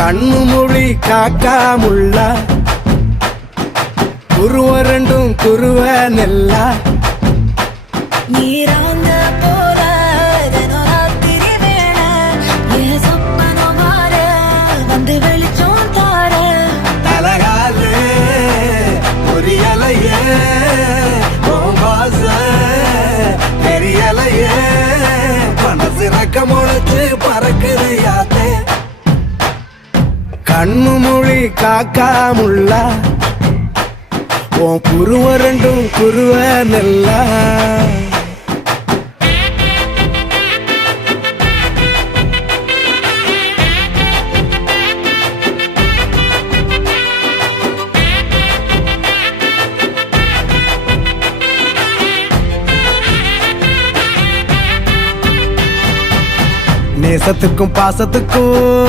கண்ணு மொழி காக்காமுள்ள குருவ ரெண்டும் குருவ நெல்லா நீராங்க போல தினராத்திரி வேண என் சொப்பனம் மாற வந்து வெளிச்சம் தார தலகாலே பொரியலையே பாச தெரியலையே மனசு ரக்க முளைச்சு பறக்குது யாத்தே கண்ணு மொழி காக்காமுள்ள உன் குருவ ரெண்டும் குருவ நெல்லா நேசத்துக்கும் பாசத்துக்கும்